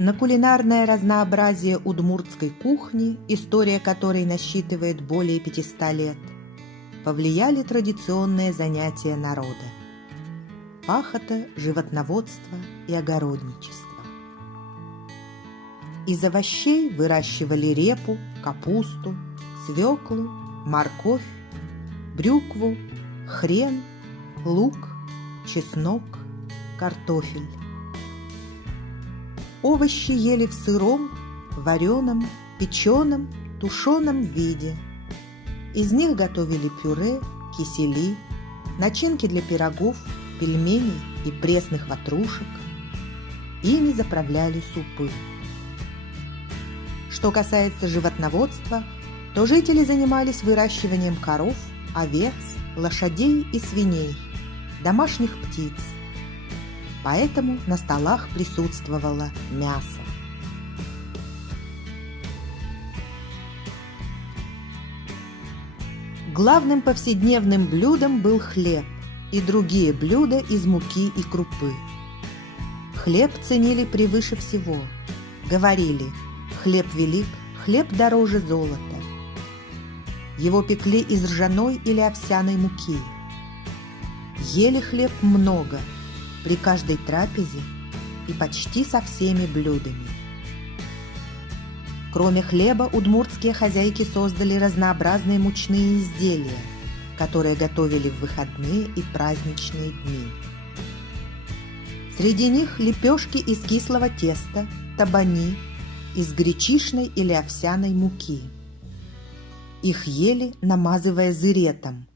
На кулинарное разнообразие удмуртской кухни, история которой насчитывает более 500 лет, повлияли традиционные занятия народа – пахота, животноводство и огородничество. Из овощей выращивали репу, капусту, свеклу, морковь, брюкву, хрен, лук, чеснок, картофель. Овощи ели в сыром, вареном, печеном, тушеном виде. Из них готовили пюре, кисели, начинки для пирогов, пельменей и пресных ватрушек. Ими заправляли супы. Что касается животноводства, то жители занимались выращиванием коров, овец, лошадей и свиней, домашних птиц. Поэтому на столах присутствовало мясо. Главным повседневным блюдом был хлеб и другие блюда из муки и крупы. Хлеб ценили превыше всего. Говорили: хлеб велик, хлеб дороже золота. Его пекли из ржаной или овсяной муки. Ели хлеб много, при каждой трапезе и почти со всеми блюдами. Кроме хлеба, удмуртские хозяйки создали разнообразные мучные изделия, которые готовили в выходные и праздничные дни. Среди них лепешки из кислого теста, табани, из гречишной или овсяной муки. Их ели, намазывая зыретом,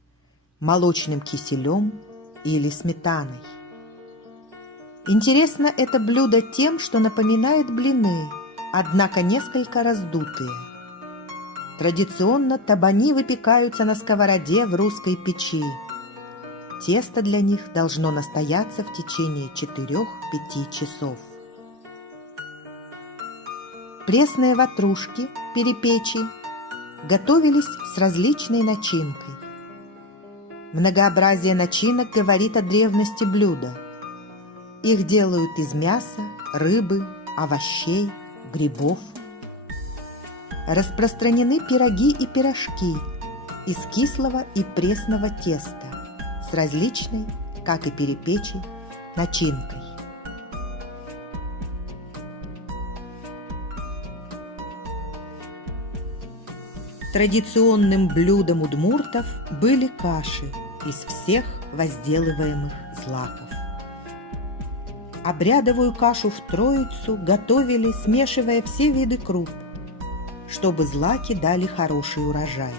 молочным киселем или сметаной. Интересно это блюдо тем, что напоминает блины, однако несколько раздутые. Традиционно табани выпекаются на сковороде в русской печи. Тесто для них должно настояться в течение 4-5 часов. Пресные ватрушки, перепечи, готовились с различной начинкой. Многообразие начинок говорит о древности блюда. Их делают из мяса, рыбы, овощей, грибов. Распространены пироги и пирожки из кислого и пресного теста с различной, как и перепечи, начинкой. Традиционным блюдом удмуртов были каши из всех возделываемых злаков. Обрядовую кашу в Троицу готовили, смешивая все виды круп, чтобы злаки дали хороший урожай.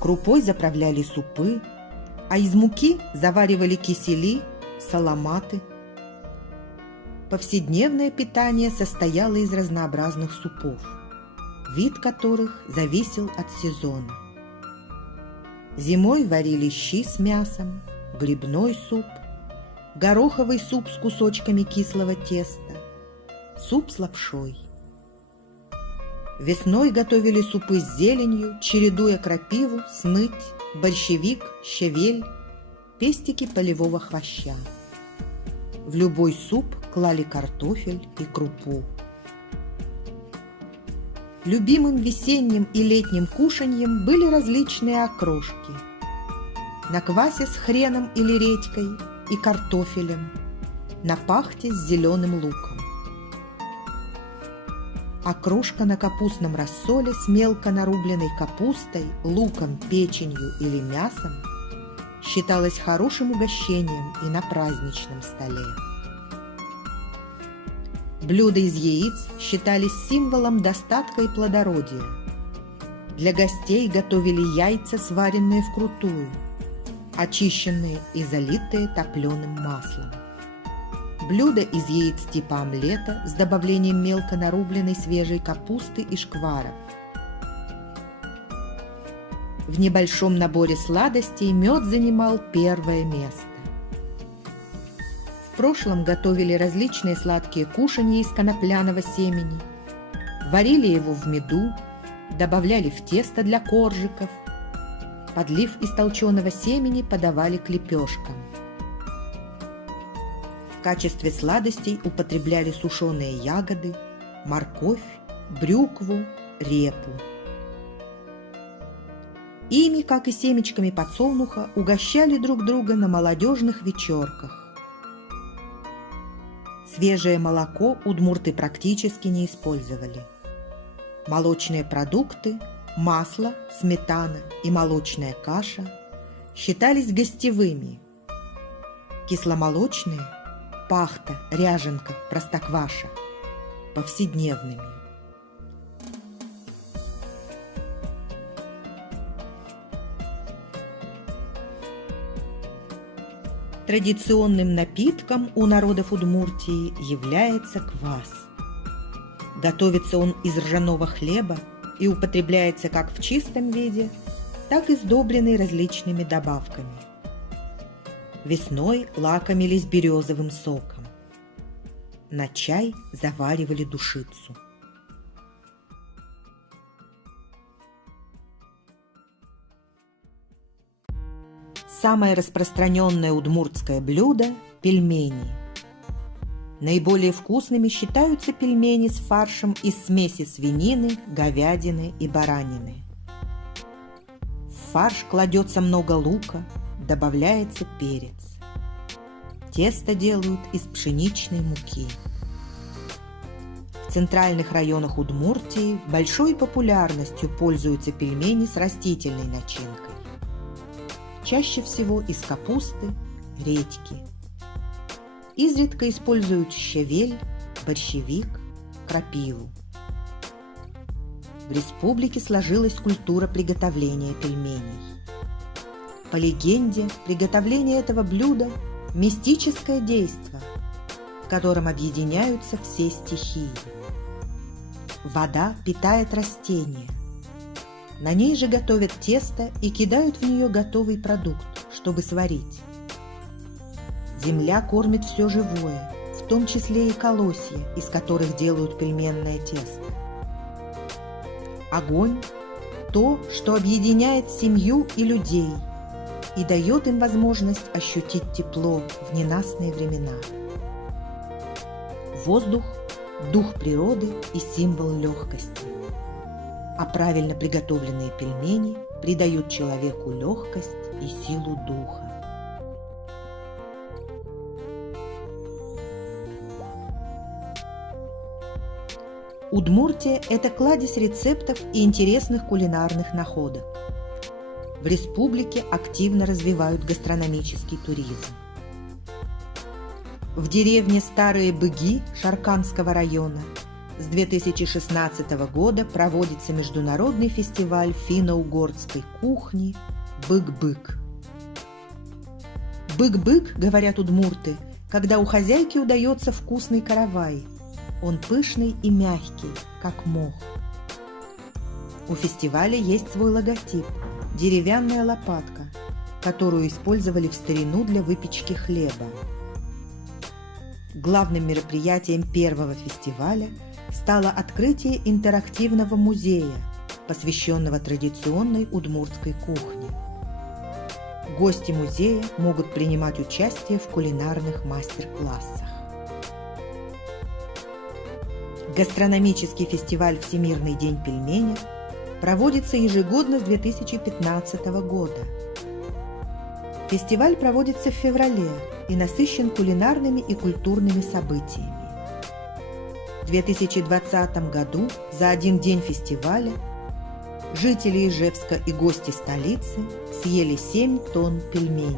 Крупой заправляли супы, а из муки заваривали кисели, саламаты. Повседневное питание состояло из разнообразных супов, вид которых зависел от сезона. Зимой варили щи с мясом, грибной суп, гороховый суп с кусочками кислого теста, суп с лапшой. Весной готовили супы с зеленью, чередуя крапиву, сныть, борщевик, щавель, пестики полевого хвоща. В любой суп клали картофель и крупу. Любимым весенним и летним кушаньем были различные окрошки. На квасе с хреном или редькой и картофелем, на пахте с зеленым луком. Окрошка на капустном рассоле с мелко нарубленной капустой, луком, печенью или мясом считалась хорошим угощением и на праздничном столе. Блюда из яиц считались символом достатка и плодородия. Для гостей готовили яйца, сваренные вкрутую, очищенные и залитые топленым маслом. Блюда из яиц типа омлета с добавлением мелко нарубленной свежей капусты и шкварок. В небольшом наборе сладостей мед занимал первое место. В прошлом готовили различные сладкие кушанья из конопляного семени, варили его в меду, добавляли в тесто для коржиков, подлив из толченого семени, подавали к лепешкам. качестве сладостей употребляли сушеные ягоды, морковь, брюкву, репу. Ими, как и семечками подсолнуха, угощали друг друга на молодежных вечерках. Свежее молоко удмурты практически не использовали. Молочные продукты, масло, сметана и молочная каша считались гостевыми. Кисломолочные – пахта, ряженка, простокваша – повседневными. Традиционным напитком у народов Удмуртии является квас. Готовится он из ржаного хлеба и употребляется как в чистом виде, так и сдобренный различными добавками. Весной лакомились березовым соком. На чай заваривали душицу. Самое распространенное удмуртское блюдо – пельмени. Наиболее вкусными считаются пельмени с фаршем из смеси свинины, говядины и баранины. В фарш кладется много лука, добавляется перец. Тесто делают из пшеничной муки. В центральных районах Удмуртии большой популярностью пользуются пельмени с растительной начинкой. Чаще всего из капусты, редьки. Изредка используют щавель, борщевик, крапиву. В республике сложилась культура приготовления пельменей. По легенде, приготовление этого блюда – мистическое действо, в котором объединяются все стихии. Вода питает растения. На ней же готовят тесто и кидают в нее готовый продукт, чтобы сварить. Земля кормит все живое, в том числе и колосья, из которых делают пельменное тесто. Огонь – то, что объединяет семью и людей и дает им возможность ощутить тепло в ненастные времена. Воздух – дух природы и символ легкости. А правильно приготовленные пельмени придают человеку легкость и силу духа. Удмуртия – это кладезь рецептов и интересных кулинарных находок. В республике активно развивают гастрономический туризм. В деревне Старые Быги Шарканского района с 2016 года проводится международный фестиваль финно-угорской кухни «Бык-бык». «Бык-бык», говорят удмурты, когда у хозяйки удается вкусный каравай. Он пышный и мягкий, как мох. У фестиваля есть свой логотип – деревянная лопатка, которую использовали в старину для выпечки хлеба. Главным мероприятием первого фестиваля стало открытие интерактивного музея, посвященного традиционной удмуртской кухне. Гости музея могут принимать участие в кулинарных мастер-классах. Гастрономический фестиваль «Всемирный день пельменя» проводится ежегодно с 2015 года. Фестиваль проводится в феврале и насыщен кулинарными и культурными событиями. В 2020 году за один день фестиваля жители Ижевска и гости столицы съели 7 тонн пельменей.